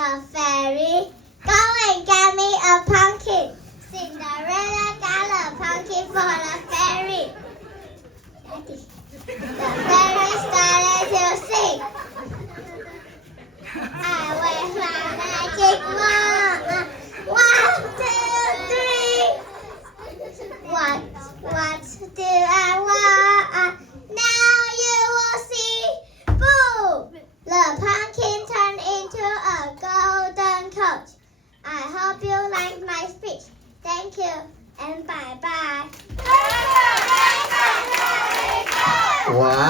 The fairy, go and get me a pumpkin. Cinderella got a pumpkin for the fairy. Daddy. The fairy started to sing. I wave my magic